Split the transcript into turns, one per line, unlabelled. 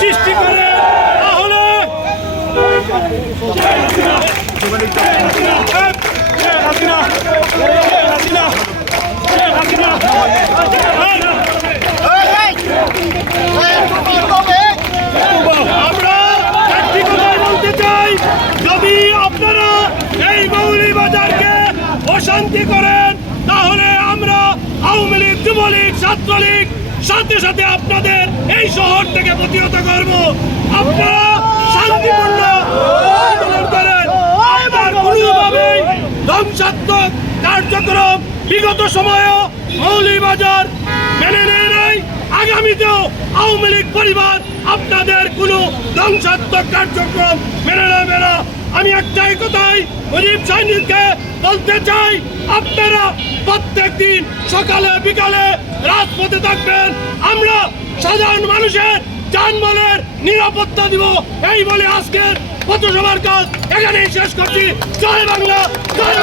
সৃষ্টি করে তাহলে আমরা চাই, যদি আপনারা বাজারকে অশান্তি করেন, তাহলে আমরা আওয়ামী লীগ, যুবলীগ, ছাত্রলীগ, সাথে সাথে আপনাদের এই প্রতিহত করব আপনারা শান্তিপূর্ণ আন্দোলন করেন। আপনার কোনোভাবেই ধ্বংসাত্মক কার্যক্রম বিগত সময়েও মৌলিবাজার মেনে নেয় নাই। আগামীতেও আওয়ামী লীগ পরিবার আপনাদের কোনো ধ্বংসাত্মক কার্যক্রম মেনে নেবে না। আমি একটাই কথাই মুজিব সৈনিককে বলতে চাই, আপনারা প্রত্যেক দিন সকালে বিকালে রাজপথে থাকবেন। আমরা সাধারণ মানুষের যানবাহনের নিরাপত্তা দিব। এই বলে আজকের পথসভার কাজ এখানেই শেষ করছি। জয় বাংলা জয়